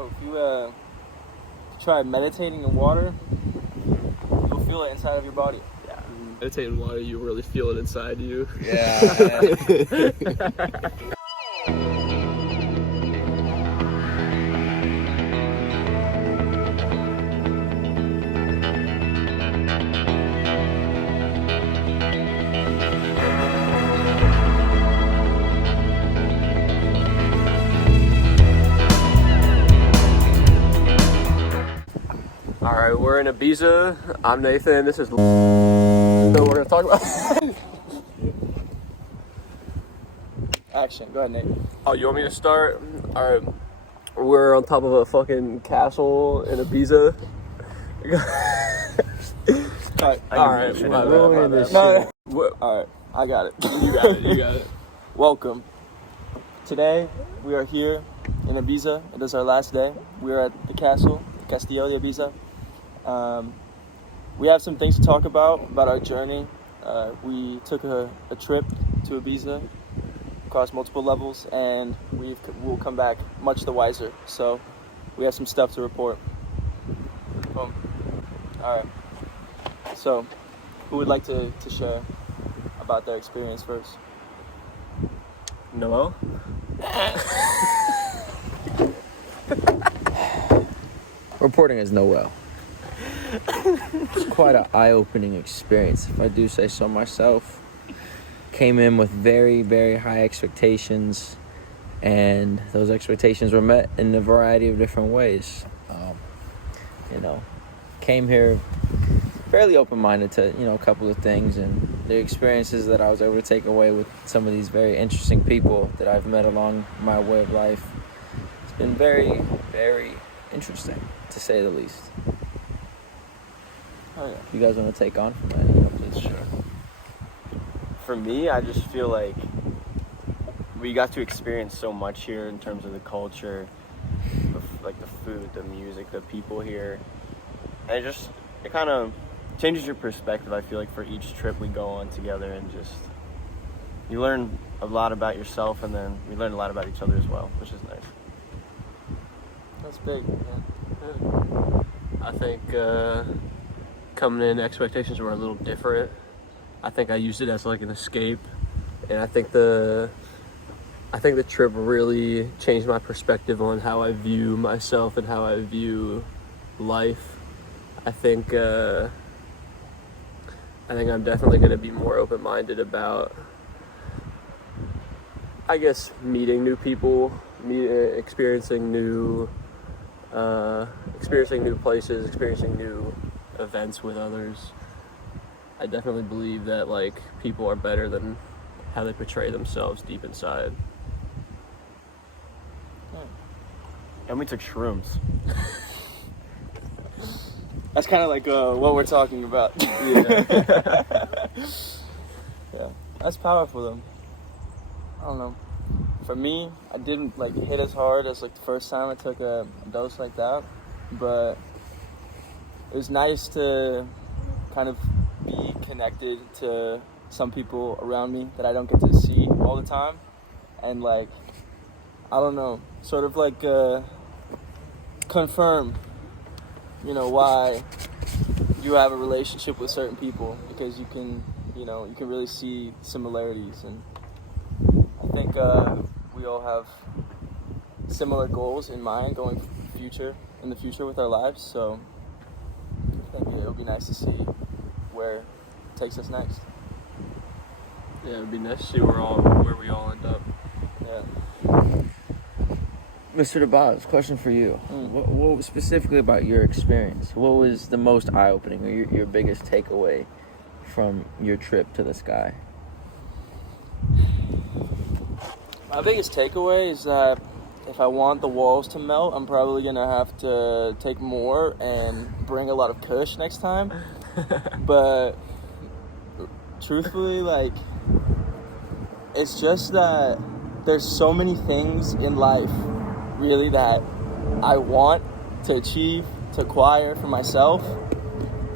Bro, if you try meditating in water, you'll feel it inside of your body. Yeah. Meditate in water, you really feel it inside you. Yeah. Alright, we're in IBIZA. I'm Nathan. This is so we're gonna talk about. Action. Go ahead, Nate. Oh, you want me to start? Alright. We're on top of a fucking castle in IBIZA. Alright. No. Alright, I got it. You got it. You got it. Welcome. Today, we are here in IBIZA. It is our last day. We are at the castle, Castillo de Ibiza. We have some things to talk about our journey. We took a trip to Ibiza across multiple levels, and we'll come back much the wiser. So we have some stuff to report. Boom. All right. So who would like to share about their experience first? Noel? Reporting as Noel. It's quite an eye-opening experience, if I do say so myself. Came in with very, very high expectations, and those expectations were met in a variety of different ways. Came here fairly open-minded to, a couple of things, and the experiences that I was able to take away with some of these very interesting people that I've met along my way of life. It's been very, very interesting, to say the least. Oh, yeah. You guys want to take on? Please. Sure. For me, I just feel like we got to experience so much here in terms of the culture, like the food, the music, the people here. And it kind of changes your perspective, I feel like, for each trip we go on together, and just you learn a lot about yourself, and then we learn a lot about each other as well, which is nice. That's big. Yeah. I think coming in, expectations were a little different. I think I used it as like an escape, and I think the trip really changed my perspective on how I view myself and how I view life. I think I'm definitely going to be more open-minded about, I guess, meeting new people, experiencing new places, experiencing new events with others. I definitely believe that people are better than how they portray themselves deep inside. And we took shrooms. That's kind of like what we're talking about. Yeah. Yeah, that's powerful though. I don't know. For me, I didn't hit as hard as the first time I took a dose like that, but it was nice to kind of be connected to some people around me that I don't get to see all the time, and I don't know, sort of confirm, why you have a relationship with certain people, because you can really see similarities, and I think we all have similar goals in mind going in the future with our lives, so I think it'll be nice to see where it takes us next. Yeah, it'd be nice to see where we all end up. Yeah. Mr. DeBoz, question for you. What specifically about your experience? What was the most eye-opening, or your biggest takeaway from your trip to the sky? My biggest takeaway is that if I want the walls to melt, I'm probably going to have to take more and bring a lot of kush next time. But truthfully, it's just that there's so many things in life really that I want to achieve, to acquire for myself,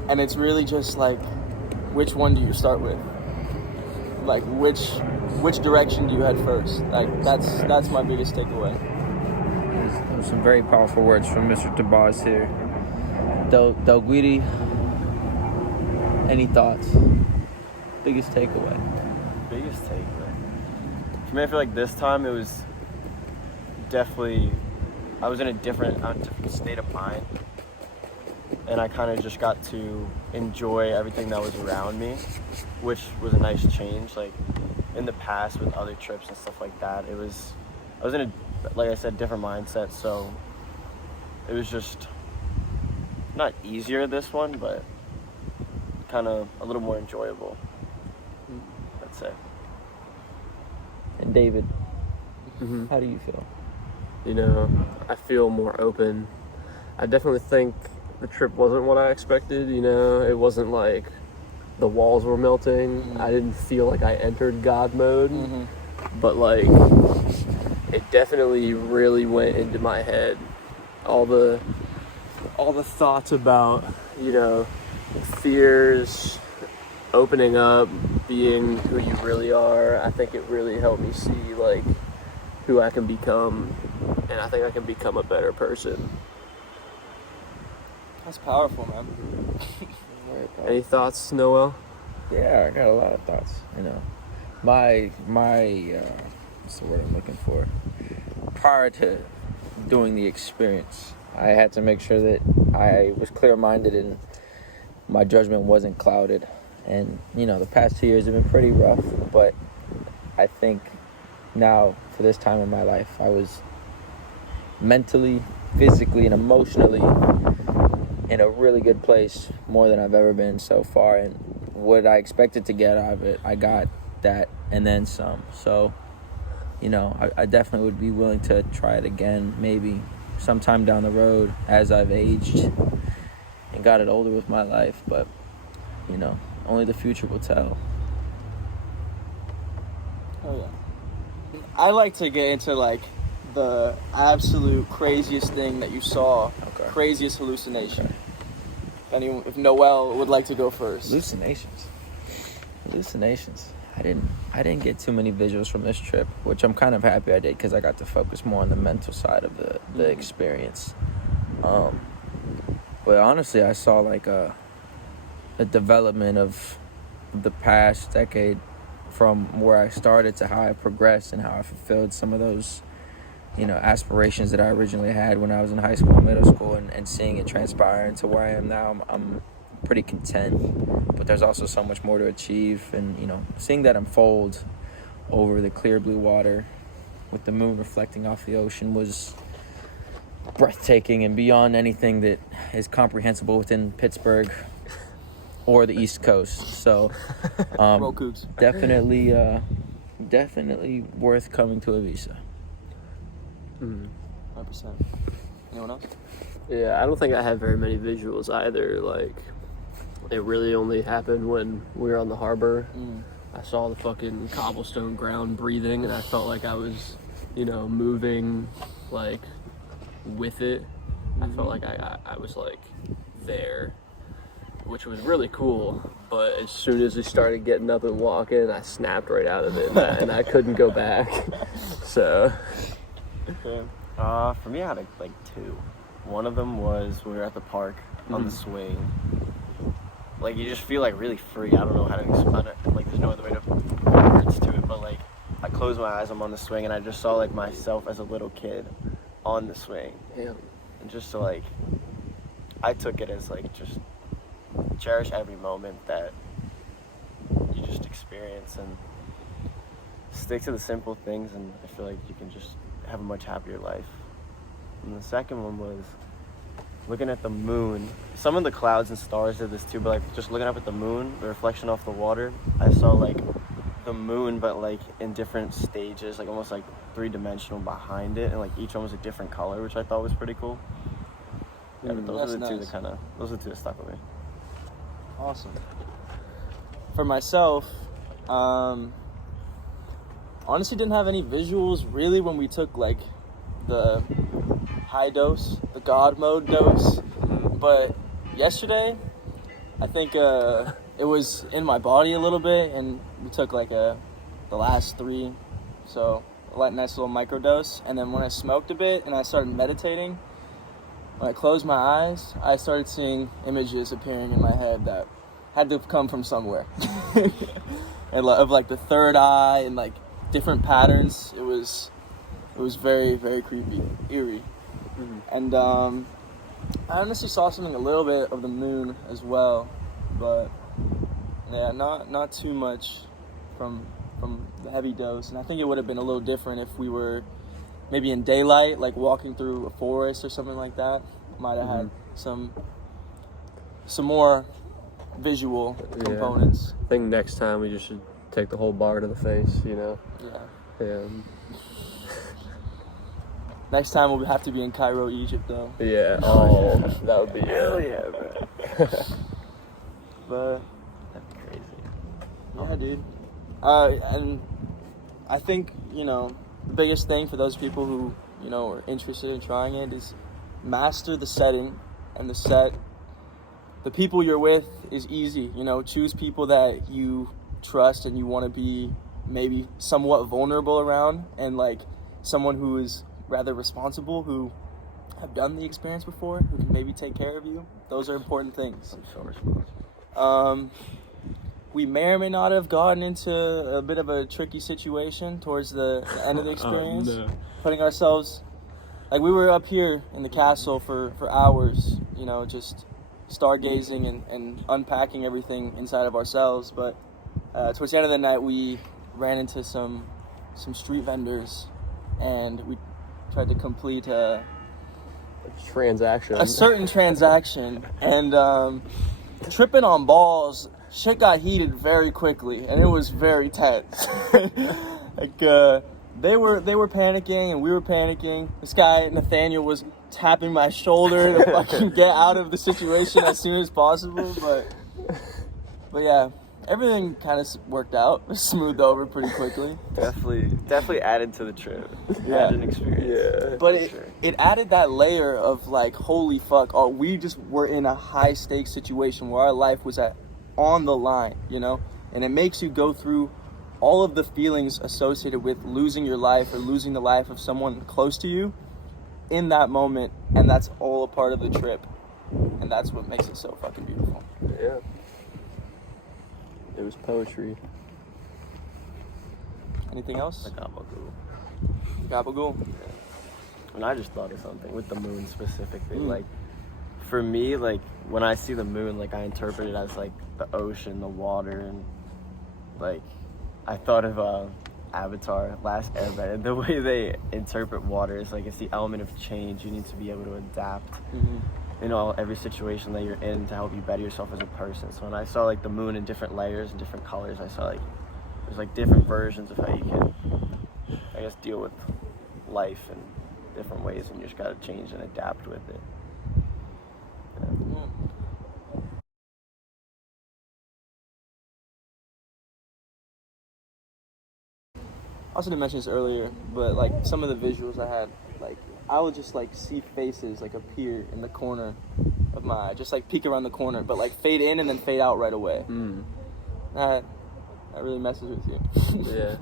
and it's really just which one do you start with? Which direction do you head first? That's my biggest takeaway. Those some very powerful words from Mr. Tabaz here. Del Guidi, any thoughts? Biggest takeaway? Biggest takeaway. For me, I feel like this time it was definitely, I was in a different state of mind. And I kind of just got to enjoy everything that was around me, which was a nice change. Like in the past with other trips and stuff like that, I was in a, like I said, different mindset. So it was just not easier this one, but kind of a little more enjoyable, I'd say. And David, Mm-hmm. how do you feel? You know, I feel more open. I definitely think the trip wasn't what I expected, you know. It wasn't like the walls were melting. Mm-hmm. I didn't feel like I entered God mode. Mm-hmm. But like it definitely really went into my head. All the thoughts about, you know, fears, opening up, being who you really are. I think it really helped me see like who I can become, and I think I can become a better person. That's powerful, man. Very powerful. Any thoughts, Noel? Yeah, I got a lot of thoughts. You know, my what's the word I'm looking for? Prior to doing the experience, I had to make sure that I was clear-minded and my judgment wasn't clouded. And you know, the past 2 years have been pretty rough, but I think now, for this time in my life, I was mentally, physically, and emotionally in a really good place, more than I've ever been so far. And what I expected to get out of it, I got that and then some. So, you know, I definitely would be willing to try it again, maybe sometime down the road as I've aged and got it older with my life. But, you know, only the future will tell. Oh yeah. I like to get into like the absolute craziest thing that you saw, Okay. craziest hallucination. If Noel would like to go first. Hallucinations. I didn't get too many visuals from this trip, which I'm kind of happy I did, because I got to focus more on the mental side of the experience. But honestly, I saw like a development of the past decade, from where I started to how I progressed and how I fulfilled some of those, you know, aspirations that I originally had when I was in high school and middle school, and seeing it transpire into where I am now. I'm pretty content, but there's also so much more to achieve. And, you know, seeing that unfold over the clear blue water with the moon reflecting off the ocean was breathtaking and beyond anything that is comprehensible within Pittsburgh or the East Coast. So Roll Cougs. definitely worth coming to IBIZA. 100%. Anyone else? Yeah, I don't think I had very many visuals either. Like, it really only happened when we were on the harbor. I saw the fucking cobblestone ground breathing, and I felt like I was, you know, moving, like, with it. I felt like I was, like, there, which was really cool. But as soon as we started getting up and walking, I snapped right out of it, and I couldn't go back. So... Okay. For me, I had like two. One of them was we were at the park on the swing. Like, you just feel like really free. I don't know how to explain it. Like, there's no other way to put words to it. But like, I closed my eyes, I'm on the swing, and I just saw like myself as a little kid on the swing. Yeah. And just to like, I took it as like just cherish every moment that you just experience and stick to the simple things, and I feel like you can just have a much happier life. And the second one was looking at the moon. Some of the clouds and stars did this too, but like just looking up at the moon, the reflection off the water, I saw like the moon, but like in different stages, like almost like three-dimensional behind it, and like each one was a different color, which I thought was pretty cool. Yeah, but those are the two nice. those are the two that stuck with me. Awesome. For myself, honestly didn't have any visuals really when we took like the high dose, the God mode dose. But yesterday, I think it was in my body a little bit, and we took like the last three. So a nice little microdose. And then when I smoked a bit and I started meditating, when I closed my eyes, I started seeing images appearing in my head that had to come from somewhere. And of like the third eye and like different patterns. It was very, very creepy, eerie. Mm-hmm. And I honestly saw something a little bit of the moon as well, but yeah, not too much from the heavy dose. And I think it would have been a little different if we were maybe in daylight, like walking through a forest or something like that. Might have had some more visual components. I think next time we just should take the whole bar to the face, you know? Yeah. Yeah. Next time we'll have to be in Cairo, Egypt, though. Yeah. Oh, that would be Hell yeah, bro. But that'd be crazy. Yeah, dude. And I think, you know, the biggest thing for those people who, you know, are interested in trying it is master the setting and the set. The people you're with is easy, you know, choose people that you trust and you want to be maybe somewhat vulnerable around, and like someone who is rather responsible, who have done the experience before, who can maybe take care of you. Those are important things. I'm so responsible. We may or may not have gotten into a bit of a tricky situation towards the end of the experience. No. Putting ourselves, like we were up here in the castle for hours, you know, just stargazing and unpacking everything inside of ourselves. But towards the end of the night, we ran into some street vendors, and we tried to complete a certain transaction, and tripping on balls, shit got heated very quickly, and it was very tense. Like they were panicking and we were panicking. This guy Nathaniel was tapping my shoulder to fucking get out of the situation as soon as possible, but yeah, everything kind of worked out, smoothed over pretty quickly. Definitely added to the trip. Yeah. Added an experience. Yeah. But it added that layer of like, holy fuck, we just were in a high stakes situation where our life was on the line, you know? And it makes you go through all of the feelings associated with losing your life or losing the life of someone close to you in that moment, and that's all a part of the trip. And that's what makes it so fucking beautiful. Yeah. It was poetry. Anything else? Gabagool. Gabagool. And I just thought of something with the moon specifically. Like, for me, like, when I see the moon, like, I interpret it as, like, the ocean, the water, and, like, I thought of Avatar, Last Airbender. The way they interpret water is, like, it's the element of change. You need to be able to adapt in every situation that you're in to help you better yourself as a person. So when I saw, like, the moon in different layers and different colors, I saw, like, there's, like, different versions of how you can, I guess, deal with life in different ways, and you just gotta change and adapt with it. I also didn't mention this earlier, but like some of the visuals I had, like I would just like see faces like appear in the corner of my eye, just like peek around the corner, but like fade in and then fade out right away. That really messes with you. Yeah.